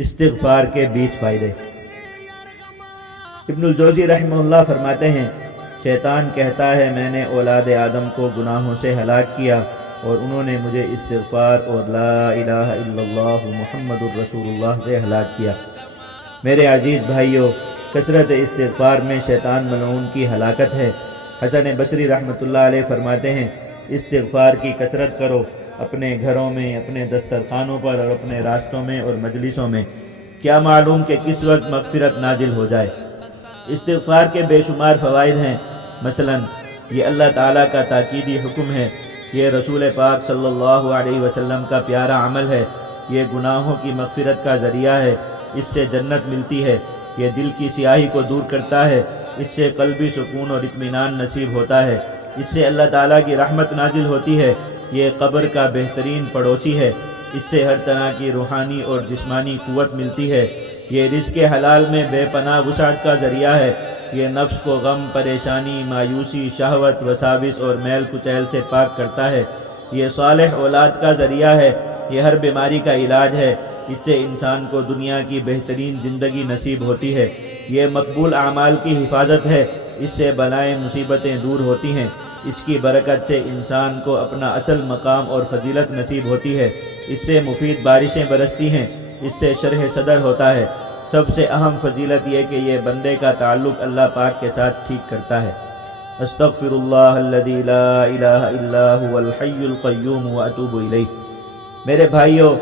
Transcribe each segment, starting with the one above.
استغفار کے 20 فائدے۔ ابن الجوزی رحمہ فرماتے ہیں، شیطان کہتا ہے میں نے اولاد آدم کو گناہوں سے ہلاک کیا اور انہوں نے مجھے استغفار اور لا الہ الا اللہ محمد الرسول اللہ سے ہلاک کیا۔ میرے عزیز بھائیوں، کثرت استغفار میں شیطان ملعون کی ہلاکت ہے۔ حسن بصری رحمۃ اللہ علیہ فرماتے ہیں، استغفار کی کثرت کرو، اپنے گھروں میں، اپنے دسترخوانوں پر اور اپنے راستوں میں اور مجلسوں میں، کیا معلوم کہ کس وقت مغفرت نازل ہو جائے۔ استغفار کے بے شمار فوائد ہیں، مثلا یہ اللہ تعالیٰ کا تاکیدی حکم ہے، یہ رسول پاک صلی اللہ علیہ وسلم کا پیارا عمل ہے، یہ گناہوں کی مغفرت کا ذریعہ ہے، اس سے جنت ملتی ہے، یہ دل کی سیاہی کو دور کرتا ہے، اس سے قلبی سکون اور اطمینان نصیب ہوتا ہے، اس سے اللہ تعالیٰ کی رحمت نازل ہوتی ہے، یہ قبر کا بہترین پڑوسی ہے، اس سے ہر طرح کی روحانی اور جسمانی قوت ملتی ہے، یہ رزق حلال میں بے پناہ وسعت کا ذریعہ ہے، یہ نفس کو غم، پریشانی، مایوسی، شہوت، وساوس اور میل کچیل سے پاک کرتا ہے، یہ صالح اولاد کا ذریعہ ہے، یہ ہر بیماری کا علاج ہے، اس سے انسان کو دنیا کی بہترین زندگی نصیب ہوتی ہے، یہ مقبول اعمال کی حفاظت ہے، اس سے بلائیں مصیبتیں دور ہوتی ہیں، اس کی برکت سے انسان کو اپنا اصل مقام اور فضیلت نصیب ہوتی ہے، اس سے مفید بارشیں برستی ہیں، اس سے شرح صدر ہوتا ہے، سب سے اہم فضیلت یہ کہ یہ بندے کا تعلق اللہ پاک کے ساتھ ٹھیک کرتا ہے۔ استغفر اللہ الذی لا الہ الا هو الحی القیوم واتوب الیہ۔ میرے بھائیوں،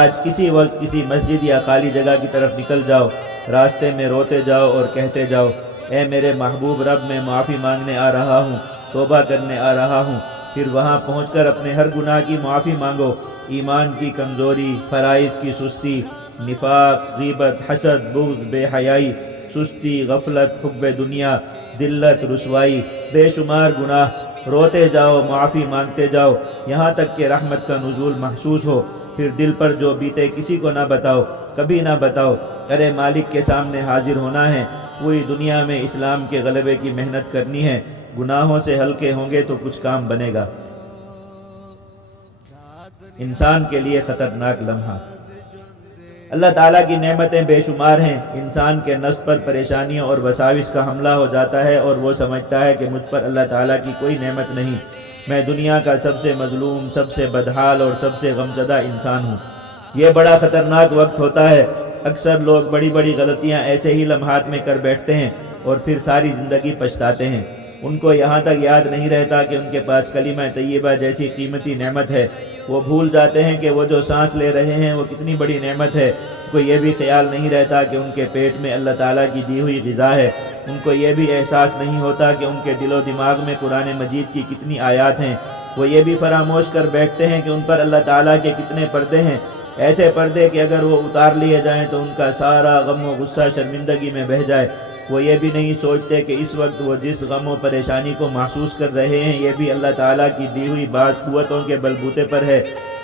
آج کسی وقت کسی مسجد یا خالی جگہ کی طرف نکل جاؤ، راستے میں روتے جاؤ اور کہتے جاؤ، اے میرے محبوب رب، میں معافی مانگنے آ رہا ہوں، توبہ کرنے آ رہا ہوں۔ پھر وہاں پہنچ کر اپنے ہر گناہ کی معافی مانگو، ایمان کی کمزوری، فرائض کی سستی، نفاق، غیبت، حسد، بغض، بے حیائی، سستی، غفلت، حب دنیا، ذلت، رسوائی، بے شمار گناہ، روتے جاؤ، معافی مانگتے جاؤ، یہاں تک کہ رحمت کا نزول محسوس ہو۔ پھر دل پر جو بیتے کسی کو نہ بتاؤ، کبھی نہ بتاؤ، ارے مالک کے سامنے حاضر ہونا ہے، پوری دنیا میں اسلام کے غلبے کی محنت کرنی ہے، گناہوں سے ہلکے ہوں گے تو کچھ کام بنے گا۔ انسان کے لیے خطرناک لمحہ۔ اللہ تعالیٰ کی نعمتیں بے شمار ہیں، انسان کے نفس پر پریشانیوں اور وساوس کا حملہ ہو جاتا ہے اور وہ سمجھتا ہے کہ مجھ پر اللہ تعالیٰ کی کوئی نعمت نہیں، میں دنیا کا سب سے مظلوم، سب سے بدحال اور سب سے غمزدہ انسان ہوں۔ یہ بڑا خطرناک وقت ہوتا ہے، اکثر لوگ بڑی بڑی غلطیاں ایسے ہی لمحات میں کر بیٹھتے ہیں اور پھر ساری زندگی پچھتاتے ہیں۔ ان کو یہاں تک یاد نہیں رہتا کہ ان کے پاس کلمہ طیبہ جیسی قیمتی نعمت ہے، وہ بھول جاتے ہیں کہ وہ جو سانس لے رہے ہیں وہ کتنی بڑی نعمت ہے، ان کو یہ بھی خیال نہیں رہتا کہ ان کے پیٹ میں اللہ تعالیٰ کی دی ہوئی غذا ہے، ان کو یہ بھی احساس نہیں ہوتا کہ ان کے دل و دماغ میں قرآن مجید کی کتنی آیات ہیں، وہ یہ بھی فراموش کر بیٹھتے ہیں کہ ان پر اللہ تعالیٰ کے کتنے پردے ہیں، ایسے پردے کہ اگر وہ اتار لیے جائیں تو ان کا سارا غم و غصہ شرمندگی میں بہہ جائے۔ وہ یہ بھی نہیں سوچتے کہ اس وقت وہ جس غم و پریشانی کو محسوس کر رہے ہیں یہ بھی اللہ تعالیٰ کی دی ہوئی بعض قوتوں کے بلبوتے پر ہے،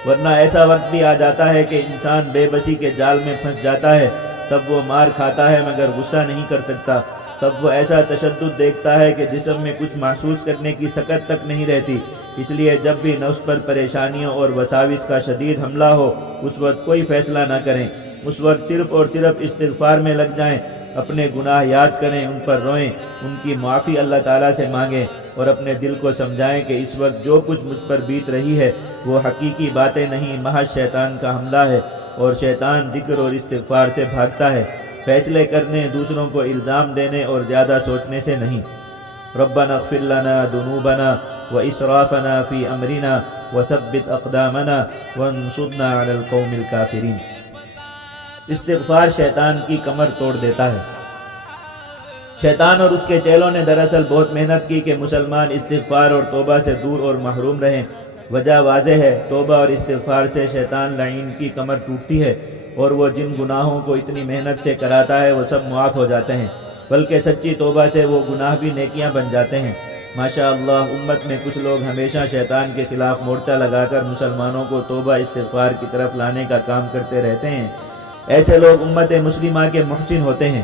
ورنہ ایسا وقت بھی آ جاتا ہے کہ انسان بے بسی کے جال میں پھنس جاتا ہے، تب وہ مار کھاتا ہے مگر غصہ نہیں کر سکتا، تب وہ ایسا تشدد دیکھتا ہے کہ جسم میں کچھ محسوس کرنے کی سکت تک نہیں رہتی۔ اس لیے جب بھی نفس پر پریشانیوں اور وساوس کا شدید حملہ ہو، اس وقت کوئی فیصلہ نہ کریں، اس وقت صرف اور صرف استغفار میں لگ جائیں، اپنے گناہ یاد کریں، ان پر روئیں، ان کی معافی اللہ تعالیٰ سے مانگیں اور اپنے دل کو سمجھائیں کہ اس وقت جو کچھ مجھ پر بیت رہی ہے وہ حقیقی باتیں نہیں، محض شیطان کا حملہ ہے، اور شیطان ذکر اور استغفار سے بھاگتا ہے، فیصلے کرنے، دوسروں کو الزام دینے اور زیادہ سوچنے سے نہیں۔ ربنا اغفر لنا ذنوبنا واسرافنا فی امرنا وثبت اقدامنا وانصرنا علی القوم الکافرین۔ استغفار شیطان کی کمر توڑ دیتا ہے۔ شیطان اور اس کے چیلوں نے دراصل بہت محنت کی کہ مسلمان استغفار اور توبہ سے دور اور محروم رہیں۔ وجہ واضح ہے، توبہ اور استغفار سے شیطان لعین کی کمر ٹوٹتی ہے اور وہ جن گناہوں کو اتنی محنت سے کراتا ہے وہ سب معاف ہو جاتے ہیں، بلکہ سچی توبہ سے وہ گناہ بھی نیکیاں بن جاتے ہیں۔ ماشاءاللہ، امت میں کچھ لوگ ہمیشہ شیطان کے خلاف مورچہ لگا کر مسلمانوں کو توبہ استغفار کی طرف لانے کا کام کرتے رہتے ہیں۔ ایسے لوگ امت مسلمہ کے محسن ہوتے ہیں۔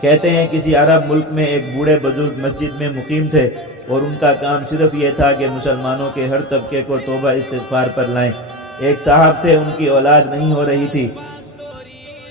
کہتے ہیں کسی عرب ملک میں ایک بوڑھے بزرگ مسجد میں مقیم تھے اور ان کا کام صرف یہ تھا کہ مسلمانوں کے ہر طبقے کو توبہ استغفار پر لائیں۔ ایک صاحب تھے، ان کی اولاد نہیں ہو رہی تھی،